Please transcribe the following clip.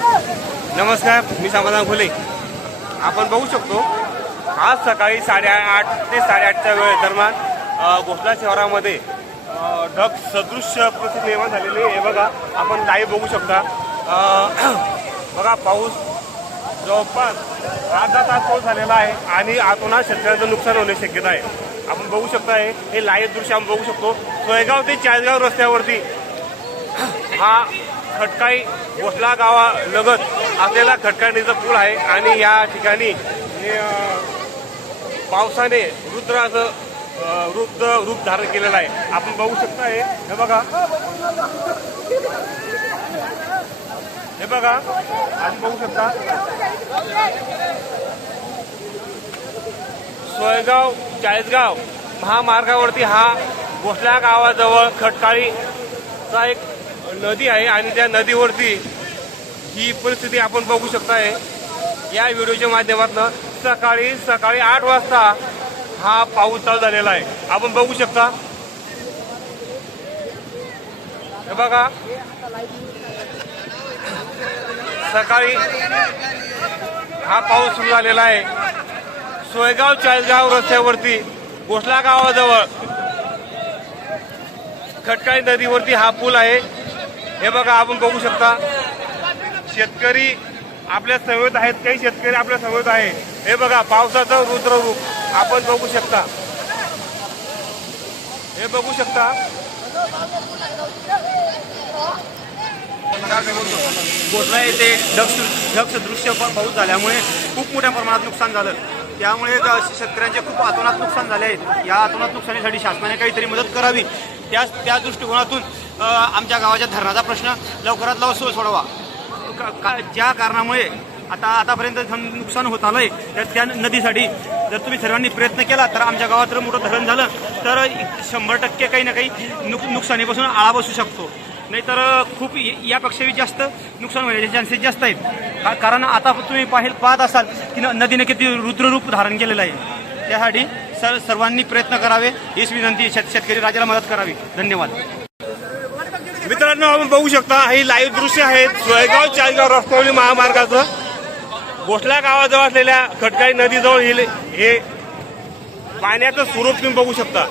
नमस्कार मी समाधान फुले. आपण बघू शकतो आज सकाळी साडेआठ ते साडेआठच्या वेळे दरम्यान घोसला शहरामध्ये ढग सदृश्य परिस्थिती निर्माण झालेली आहे. बघा आपण लाईव्ह बघू शकता. बघा पाऊस जवळपास अर्धा तास पाऊस झालेला आहे आणि आतून शेतकऱ्याचं नुकसान होण्याची शक्यता आहे. आपण बघू शकता हे लाईव्ह दृश्य आपण बघू शकतो. सोयगाव ते चाळीसगाव रस्त्यावरती हा खटकाई भोसला गावालगत असलेला खटकाणीचा पूल आहे आणि या ठिकाणी पावसाने रुद्राचं पावसाने रुद्र रूप धारण केलेलं आहे. आपण बघू शकता हे. हे बघा. हे बघा. आपण बघू शकता. सोयगाव चाळीसगाव महामार्गावरती हा भोसला गावाजवळ खटकाळीचा एक नदी आहे आणि त्या नदीवरती ही परिस्थिती आपण बघू शकताय. या व्हिडिओच्या माध्यमातून सकाळी सकाळी आठ वाजता हा पाऊस चालू झालेला आहे. आपण बघू शकता. हे बघा. सकाळी हा पाऊस सुरू झालेला आहे. सोयगाव चाळीसगाव रस्त्यावरती भोसला गावाजवळ खटकाळी नदीवरती हा पूल आहे. हे बघा आपण बघू शकता शेतकरी आपल्या सवयत आहेत काही शेतकरी आपल्या सवयत आहे. हे बघा पावसाचं रुद्ररूप आपण बघू शकता. हे बघू शकता. गोठला येथे दक्ष ढगसदृश्य दृश्य पाऊस झाल्यामुळे खूप मोठ्या प्रमाणात नुकसान झालं. त्यामुळे शेतकऱ्यांचे खूप आतोनात नुकसान झाले आहेत. या आतोनात नुकसानीसाठी शासनाने काहीतरी मदत करावी. त्याच त्या दृष्टिकोनातून आमच्या गावाच्या धरणाचा प्रश्न लवकरात लवकर सो- सोडवा. का- का- ज्या कारणामुळे आता आतापर्यंत नुकसान होत आलंय तर त्या नदीसाठी जर तुम्ही सर्वांनी प्रयत्न केला तर आमच्या गावात जर मोठं धरण झालं तर शंभर टक्के काही ना काही नुक नुकसानीपासून आळा बसू शकतो. नाहीतर खूप यापेक्षाही जास्त नुकसान होण्याचे चान्सेस जास्त आहेत. का- कारण आता तुम्ही पाहिल पाहत असाल की न- नदीने किती रुद्ररूप धारण केलेलं आहे. त्यासाठी सर सर्वांनी प्रयत्न करावे. हीच विनंती शेत शेतकरी राजाला मदत करावी. धन्यवाद. मित्रांनो आपण बघू शकता हे लाईव्ह दृश्य आहेत सोयगाव चाळीसगाव रस्तावली महामार्गाचं. गोठला गावाजवळ असलेल्या खटकाई नदीजवळ हे हे पाण्याचं स्वरूप तुम्ही बघू शकता.